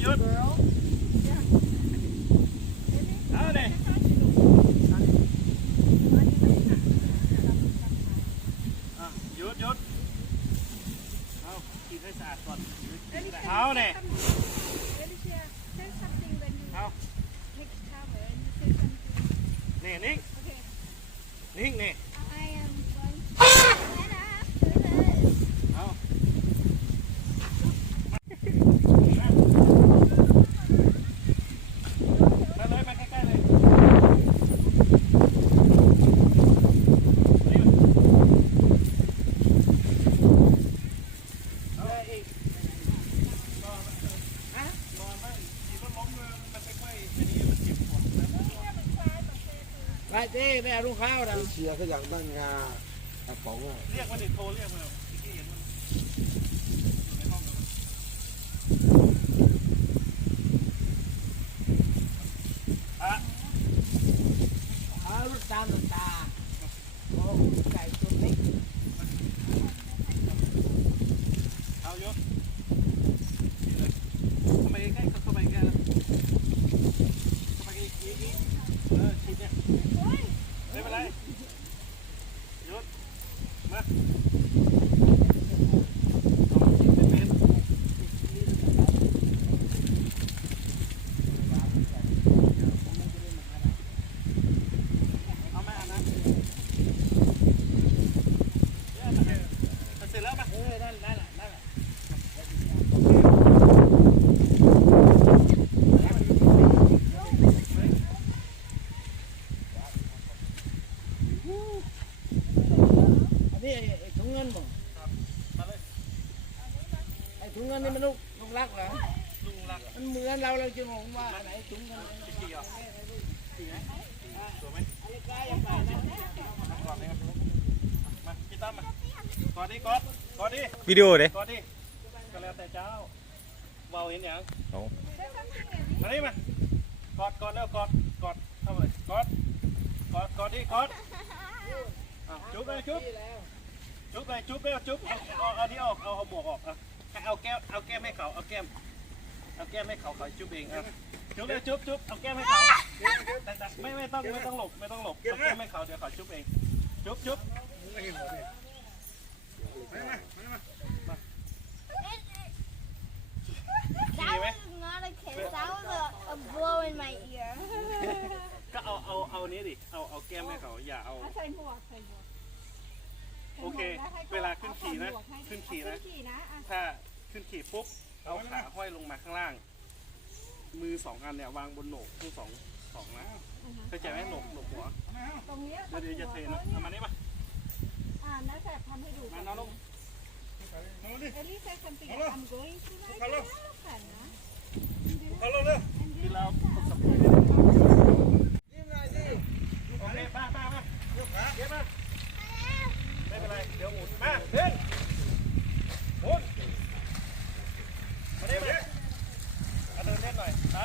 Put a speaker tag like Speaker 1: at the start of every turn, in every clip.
Speaker 1: หยุด
Speaker 2: girl.
Speaker 1: เอาเลยอะหยุดหยุดเอากินให้สะอาดก่อนเอาเนี่ย
Speaker 2: Alicia, say something when you
Speaker 1: เอา
Speaker 2: take shower and you say something.
Speaker 1: นี่นิ่ง
Speaker 2: Okay.
Speaker 1: นิ่งนี่
Speaker 2: I am going to
Speaker 1: เอา มาเลยมาใกล้ๆเลยเอาอีกนอนฮะนอนไม่ทีก็ล้มเลยมันไม่ค่อยไม่ดีมันเจ็บปวดนะ
Speaker 3: ไรเจ้ไม่เอาลูกข้าวนะ
Speaker 4: เชียร์ก็อยากนั่งงากระป๋องอะ
Speaker 1: เรียกมันดิโทรเรียกมันเอาที่เห็นมันอยู่ในห้องเลยอะ
Speaker 3: เอาลูกตาลูกตาโอ้ไก่ตัวเล็ก
Speaker 1: เอายกนี่เลยเข้าไปใกล้ๆเข้าไปใกล้แล้วเข้าไปอีกอีกอีกเออชิดเนี่ยไม่เป็นไรยศมาเอาเป็นๆเอาไหมอันนั้นเนี่ยมันเสร็จแล้วไหม
Speaker 3: เออนั่นนั่นแหละนั่นแหละ อันนี้ไอ้ไอ้ถุงเงินบ่
Speaker 1: มาเลย
Speaker 3: ไอ้ ถุงเงินนี่มันลูกลูกรักเหรอ
Speaker 1: ลุงรัก
Speaker 3: มันเหมือนเราเราจะงงว่าไหนถุงเงินอันไหน
Speaker 1: พี่อะพี่ไหมสวยไหม
Speaker 3: อะไรกายอย่างไรนะ
Speaker 1: มาก่อนเลยครับมาพี่ตั้มมากอดดิกอดกอดดิ
Speaker 5: วิดีโอเด้
Speaker 1: กอดดิก็แล้วแต่เจ้าเบาเห็นยัง
Speaker 5: เอา
Speaker 1: มาดิมากอดกอดแล้วกอดกอดเข้ามาเลยกอดกอดกอดดิกอดจุ๊บเลยจุ๊บจุ๊บเลยจุ๊บเลยจุ๊บเอาเอาเอานี่ออกเอาเอาหมวกออกอะ เอาแก้มเอาแก้มให้เขาเอาแก้มเอาแก้มให้เขาเขาจุ๊บเองอะจุ๊บเลยจุ๊บจุ๊บเอาแก้มให้เขาแต่แต่ไม่ไม่ต้องไม่ต้องหลบไม่ต้องหลบเอาแก้มให้เขาเดี๋ยวเขาจุ๊บเองจุ๊บจุ๊บ
Speaker 2: That was not a kiss. That was a, a blow in my ear.
Speaker 1: ก็เอาเอาเอานี้ดิเอาเอาแก้มให้เขาอย่าเอา
Speaker 2: ใส่หมวกใส่หมวก
Speaker 1: โอเค เวลาขึ้นขี่นะ ขึ้นขี่นะ
Speaker 2: ขี่นะอะ
Speaker 1: ถ้า ขึ้นขี่ปุ๊บเอาขาห้อยลงมาข้างล่าง มือสองอันเนี่ยวางบนโหนกทั้งสองสองนะเข้าใจไหมโหนกโหนกหัว
Speaker 2: ตรงนี้
Speaker 1: แล้วเดี๋ยวจะเทนะเอามานี่มา
Speaker 2: อ่านะแต่ทำให้ดู
Speaker 1: มาน้องลง
Speaker 2: เอลี่ say something I'm going to like an elephant นะ
Speaker 1: เอาลงเลยที่เราประสบการณ์
Speaker 3: นี่ไงสิ
Speaker 1: โอเคป้าป้ามาเดี๋ยวมาไม่เป็นไร เดี๋ยวหมุนมาเดินหมุนมาดิมาเอาเดินเล่นหน่อยป้า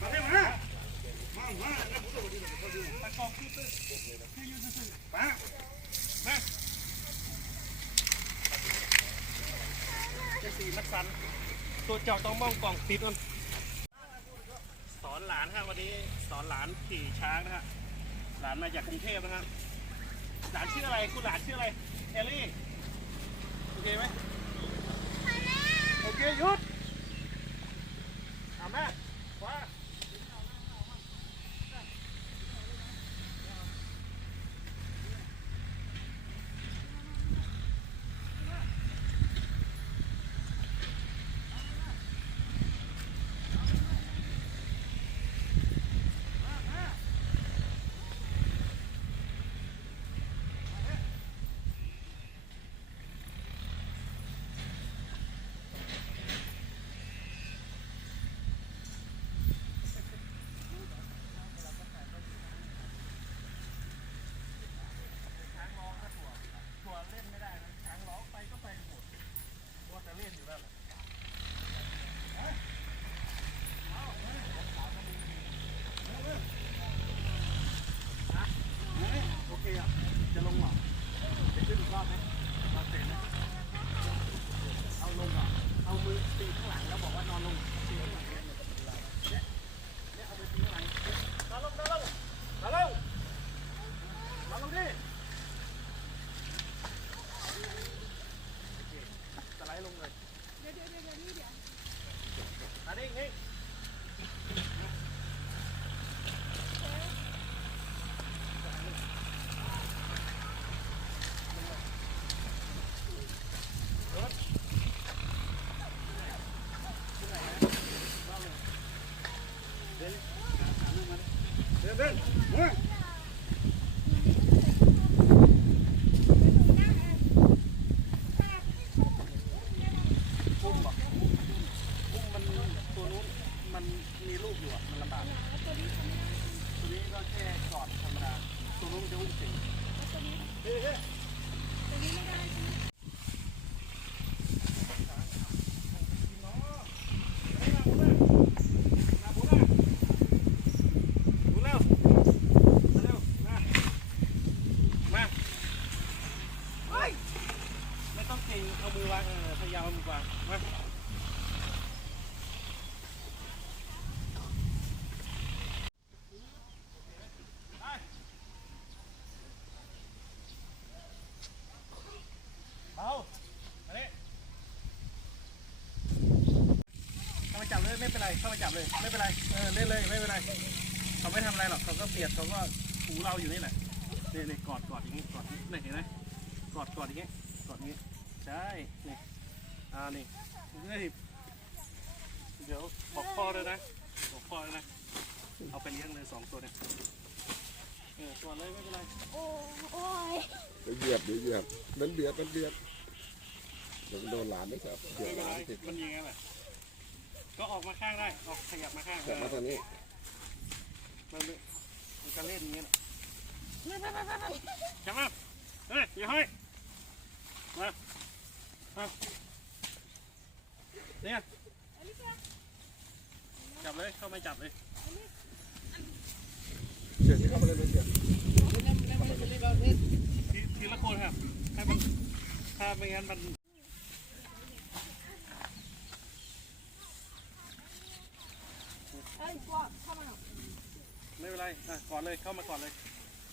Speaker 1: มาเร็วมามามาแล้วผมจะดูดูดูตะกอกคือคืออยู่ซื่อๆมามาเจะสีมัดสัน ตัวเจ้าต้องมองกล่องติดมันสอนหลานฮะวันนี้สอนหลานขี่ช้างนะฮะหลานมาจากกรุงเทพนะฮะหลานชื่ออะไรคุณหลานชื่ออะไรเอลลี่โอเคไหมโอเคหยุดเอาแม่ ไม่ต้องเอามือวางเออพยายามเอามือวางมาเบามาดิเข้ามาจับเลยไม่เป็นไรเข้ามาจับเลย ไม่เป็นไรเออเล่นเลยไม่เป็นไรเขาไม่ทำอะไรหรอกเขาก็เบียดเขาก็ถูเราอยู่นี่แหละนี่นี่กอดกอดอย่างนี้กอดนี่เห็นไหมกอดกอดอย่างนี้กอดอย่างนี้ ใช่นี่อ่านี่เฮ้ยเดี๋ยวบอกพ่อด้วยนะบอกพ่อด้วยนะ เอาไปเลี้ยงเลยสองตัวเนี่ยเออตัวเลยไม่เป็นไร
Speaker 2: โอ้โอ้ย
Speaker 4: เดี๋ยวเหยียบเดี๋ยวเหยียบมันเบียดมันเบียดเดี๋ยวมันโดนหลานด้วยครับเบีย
Speaker 1: ไม่
Speaker 4: ด
Speaker 1: เป็น
Speaker 4: หลา
Speaker 1: ไร
Speaker 4: นติด
Speaker 1: มันยิงกันแหละก็ออกมาข้างได้ออกขยับมาข้าง
Speaker 4: กลับมาทางนี้
Speaker 1: มันมันก็เล่นอย่างเงี้ยจับมาเฮ้ยอย่าให้มามา เนี่ยจับเลย เข้าไม่จับเลย
Speaker 4: เชือกที่เข้ามาเลยเลยเชือก
Speaker 1: ทีละคนครับให้มันถ้าไม่งั้นมันไม่เป็นไรอะก่อนเลย เข้ามาก่อนเลย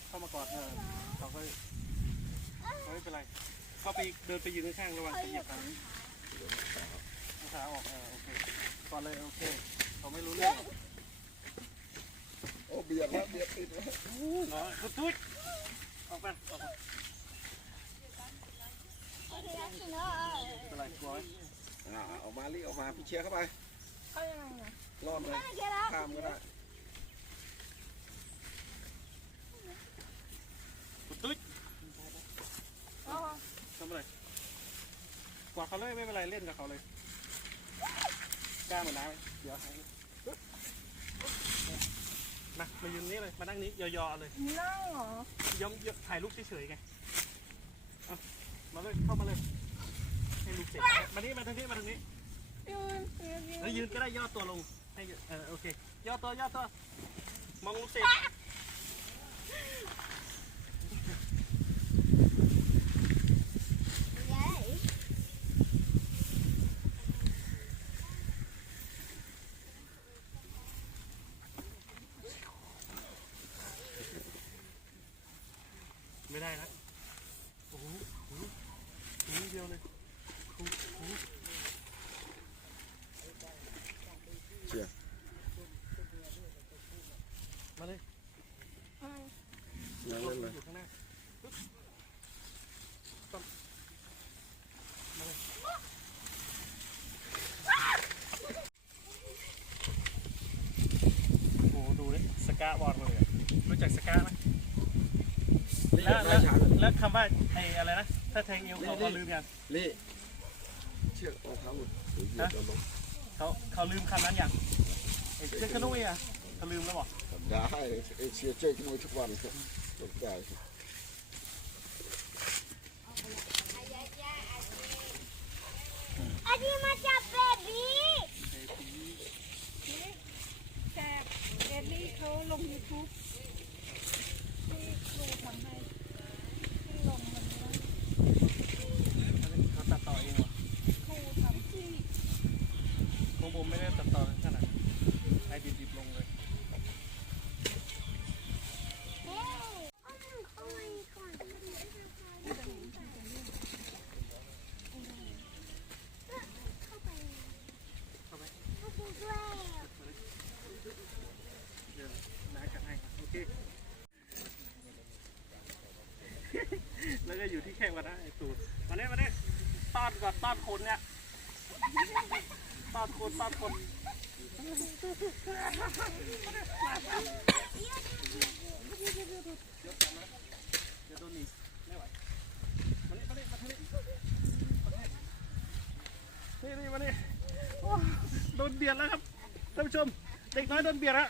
Speaker 1: เข้ามาก่อนเออเขาก็ไม่เป็นไร เข้าไปเดินไปยืนข้างๆระวังจะเหยียบขาเอาขาออกเออโอเคก่อนเลยโอเคเขาไม่รู้เรื่องหรอก
Speaker 4: โอ้เบียดแล้วเบียดติดแล้ว
Speaker 1: เนาะตุ๊ดตุ๊ดออกมาออกมา
Speaker 2: โอเคแล้วสิเนาะ
Speaker 1: เป็นไรกลัวไหม
Speaker 4: อ่าออกมาลิออกมาพี่เชียร์เข้าไป
Speaker 2: เข้ายังไงอะ
Speaker 4: รอดเลย
Speaker 2: ไม่เจอแล้ว
Speaker 4: ข้ามก็ได้
Speaker 1: ตุ๊ดตุ๊ด
Speaker 2: อ๋อ
Speaker 1: ทำอะไร กเขาเลยไม่เป็นไรเล่นกับเขาเลยกล้าเหมือนน้ำเดี๋ยวให้มามายืนนี้เลยมานั่งนี้ยอๆเลย
Speaker 2: นั่งเหรอย
Speaker 1: อมยอถ่ายรูปเฉยๆไงเอามาเลยเข้ามาเลยให้ลูกเสร็จมานี่มาทางนี้มาทางนี้
Speaker 2: ยืนยืนยืน
Speaker 1: แล้วยืนก็ได้ย่อตัวลงให้เออโอเคย่อตัวย่อตัวมองลูกเสร็จ ไม่ได้นะ โอ้โหโอ้โหนิดเดียวเลยโอ้โห
Speaker 4: เชียร์
Speaker 1: มาเลย
Speaker 2: อืม
Speaker 4: นั่งเล่นเลย
Speaker 1: อยู่ข้างหน้าปึ๊บปั๊บมาเลยโอ้โหดูดิสก้าบอลมาเลยอะรู้จักสก้าไหม
Speaker 4: ลิ
Speaker 1: แล้ว
Speaker 4: ไล่
Speaker 1: แล้ว
Speaker 4: ช้างเลย
Speaker 1: แล้วคำว่าไอ้อะไรนะ ถ้าแทงเอวเขาเขาลืมยัง
Speaker 4: ลิเชือกรองเท้าหลุดเดี๋ยวเหยียบแล้วลง
Speaker 1: เขาเขาลืมคำนั้นยังไอ้เจ้าขนุยอะเขาลืมแล้วบอก
Speaker 4: ได้ไอ้เชียร์เจ๊ขโมยทุกวันครับตกใจ
Speaker 2: อันนี้มาจับเบบี้แชร์เบบี้เขาลงยูทูบ
Speaker 1: ผมไม่ได้ตัดต่อขนาดไอ้ดิบๆลงเลย
Speaker 2: แล้วก็อยู่
Speaker 1: ที่แค่วันนะไอ้สูตรวันนี้มานนี้ต้อนก่อนต้อนคนเนี่ย ต้อนคนต้อนคนเดี๋ยวโดนหนีไม่ไหวมาเนี่ยมาเนี่ยมาทางนี้นี่นี่มาเนี่ยโอ้โดนเบียดแล้วครับท่านผู้ชม เด็กน้อยโดนเบียดแล้ว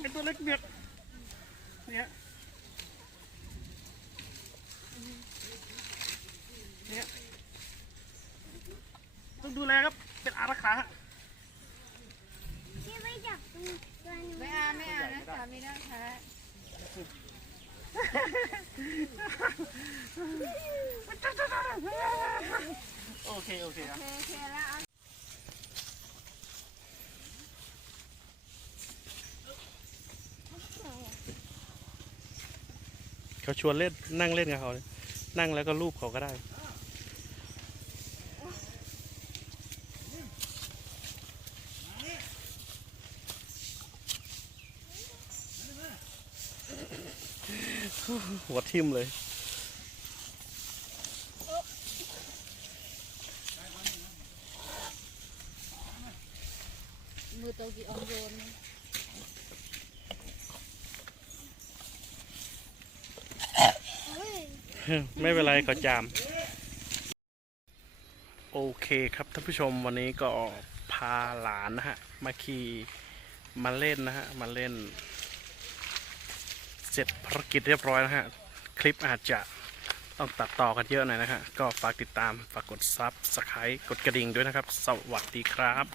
Speaker 1: ไอตัวเล็กเบียดเนี่ยเนี่ย ต้องดูแลครับ เป็นอารักขาฮะ
Speaker 2: ไม่เอาไม่เอานะจ๊ะไม่ได้แพ้
Speaker 1: โอเค โอเคครับ
Speaker 2: โอเคแล้วเอา
Speaker 1: เขาชวนเล่นนั่งเล่นกับเขาเลยนั่งแล้วก็รูปเขาก็ได้ หัวทิ่มเลย
Speaker 2: มือโตกี่อองโยน
Speaker 1: ไม่เป็นไรขอจาม โอเคครับท่านผู้ชมวันนี้ก็พาหลานนะฮะ มาขี่มาเล่นนะฮะ มาเล่น เสร็จภารกิจเรียบร้อยนะฮะ คลิปอาจจะต้องตัดต่อกันเยอะหน่อยนะฮะก็ฝากติดตามฝากกดซับสไครต์กดกระดิ่งด้วยนะครับ สวัสดีครับ